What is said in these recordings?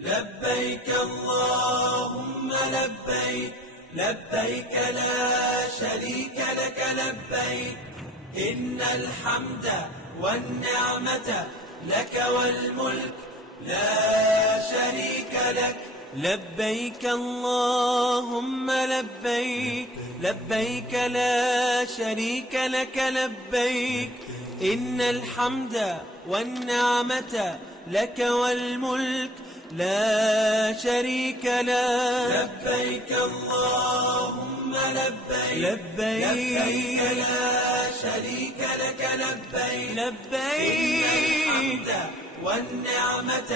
لبيك اللهم لبيك، لبيك لا شريك لك لبيك، إن الحمد والنعمة لك والملك لا شريك لك. لبيك اللهم لبيك، لبيك لا شريك لك لبيك، إن الحمد والنعمة لك والملك لا شريك لك. لبيك اللهم لبيك، لبيك لا شريك لك لبيك، لبيك إن الحمد والنعمة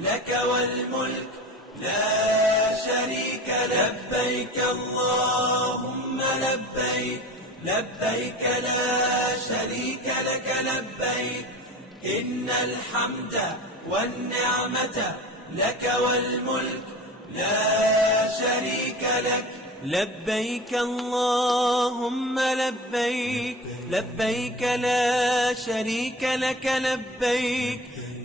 لك والملك لا شريك لك. لبيك اللهم لبيك، لبيك لا شريك لك لبيك، إن الحمد والنعمة لك والملك لا شريك لك. لبيك اللهم لبيك، لبيك لا شريك لك لبيك،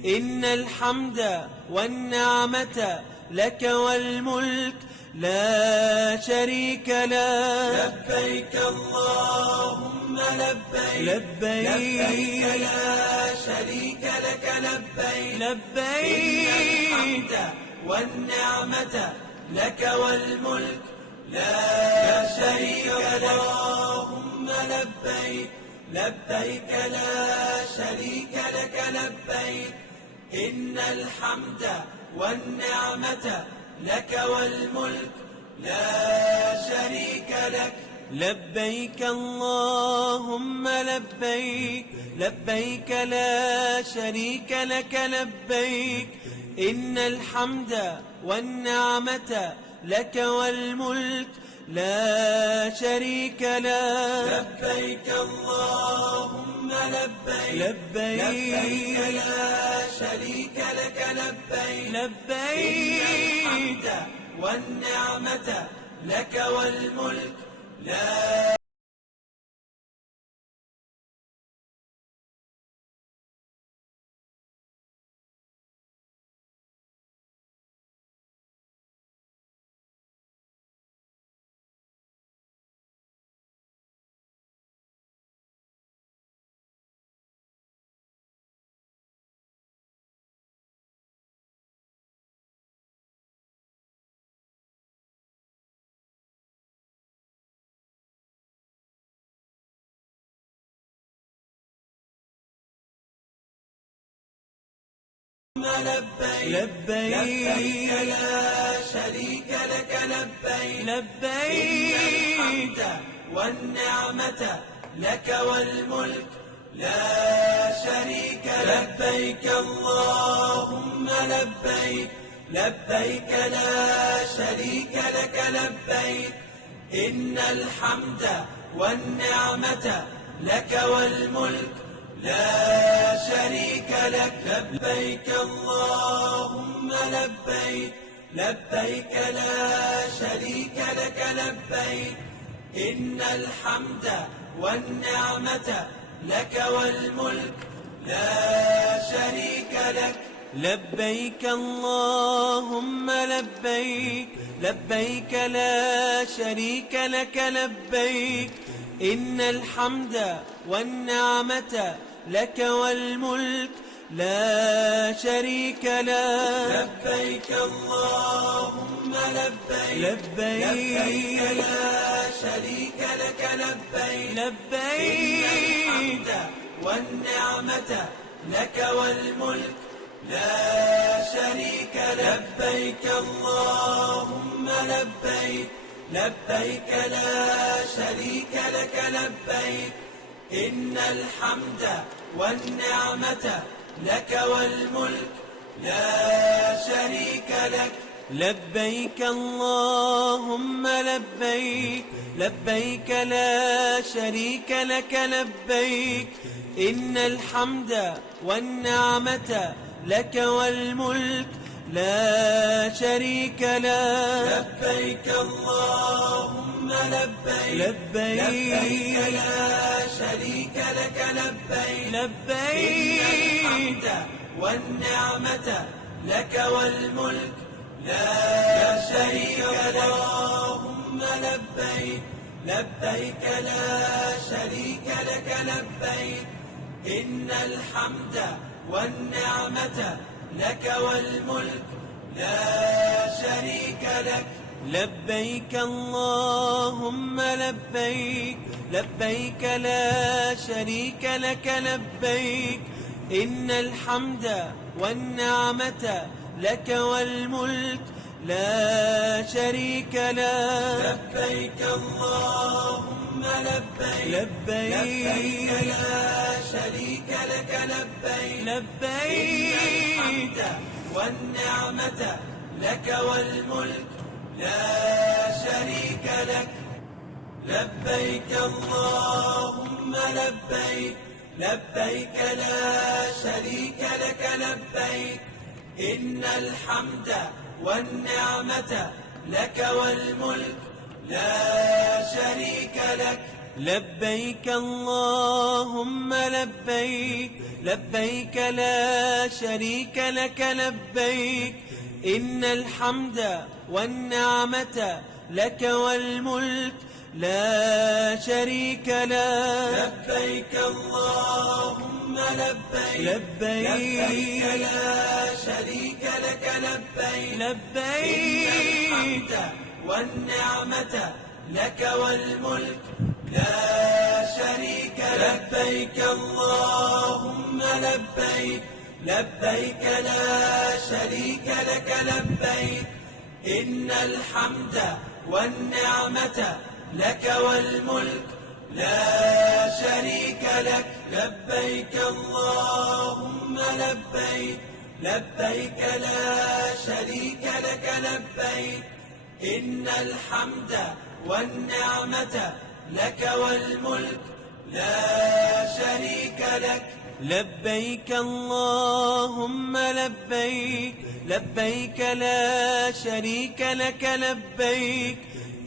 إن الحمد والنعمة لك والملك لا شريك لك. لبيك اللهم لبيك، لبيك لا شريك لك لبيك، لبيك إن الحمد والنعمة لك والملك لا شريك لك. اللهم لبيك، لبيك لا شريك لك لبيك، إن الحمد والنعمة لك والملك لا شريك لك. لبيك اللهم لبيك، لبيك لا شريك لك لبيك، إن الحمد والنعمة لك والملك لا شريك لك. لبيك اللهم لبيك، لبيك لا شريك لك لبيك، لبيك إن الحمد والنعمة لك والملك لا لبيك، لبيك لا شريك لك لبيك، لبيك إن الحمد والنعمة لك والملك لا شريك لك. لبيك اللهم لبيك، لبيك لا شريك لك لبيك، إن الحمد والنعمة لك والملك لا شريك لك. لبيك اللهم لبيك، لبيك لا شريك لك لبيك، إن الحمد والنعمة لك والملك لا شريك لك. لبيك اللهم لبيك، لبيك لا شريك لك لبيك، إن الحمد والنعمة لك والملك لا شريك لك. لبيك اللهم لبيك، لبيك لا شريك لك لبيك، لبيك إن الحمد والنعمة لك والملك لا شريك لك. لبيك اللهم لبيك، لبيك لا شريك لك لبيك، إن الحمد والنعمة لك والملك لا شريك لك. لبيك اللهم لبيك، لبيك لا شريك لك لبيك، إن الحمد والنعمة لك والملك لا شريك لك. لبيك اللهم لبيك، لبيك لا شريك لك لبيك، لبيك إن الحمد والنعمة لك والملك لا شريك لك. اللهم لبيك لبيك لا شريك لك لبيك إن الحمد والنعمة لك والملك لا شريك لك. لبيك اللهم لبيك لبيك لا شريك لك لبيك إن الحمد والنعمة لك والملك لا شريك لك. لبيك اللهم لبيك لبيك لا شريك لك لبيك لبيك والنعمة لك والملك لا شريك لك. لبيك اللهم لبيك لبيك لا شريك لك لبيك إن الحمد والنعمة لك والملك لا شريك لك. لبيك اللهم لبيك لبيك لا شريك لك لبيك إن الحمد والنعمة لك والملك لا شريك لك. لبيك اللهم لبيك لبيك لا شريك لك لبيك لبيك والنعمة لك والملك لا شريك لك. لبيك اللهم لبيك لبيك لا شريك لك لبيك إن الحمد والنعمة لك والملك لا شريك لك. لبيك اللهم لبيك لبيك لا شريك لك لبيك إن الحمد والنعمة لك والملك لا شريك لك. لبيك اللهم لبيك لبيك لا شريك لك لبيك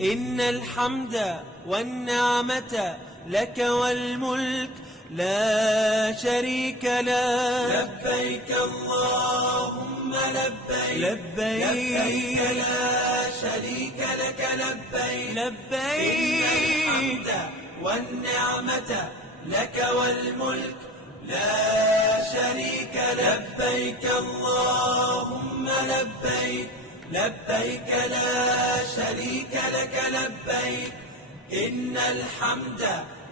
إن الحمد والنعمة لك والملك لا شريك لك. لبيك اللهم لبيك لبيك لا شريك لك لبيك لبيك والنعمة لك والملك لا شريك لك. لبيك اللهم لبيك لبيك لا شريك لك لبيك إن الحمد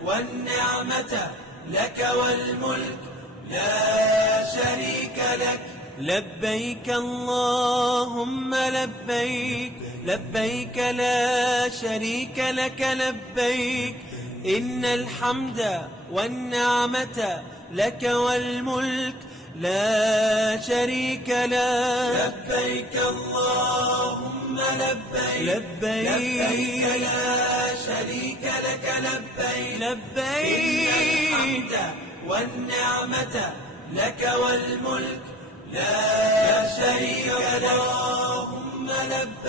والنعمة لك والملك لا شريك لك. لبيك اللهم لبيك لبيك لا شريك لك لبيك إن الحمد والنعمة لك والملك لا شريك لك. لبيك اللهم لبيك لبيك لا شريك لك لبيك لبيك والنعمة لك والملك لا شريك لك. اللهم لبيك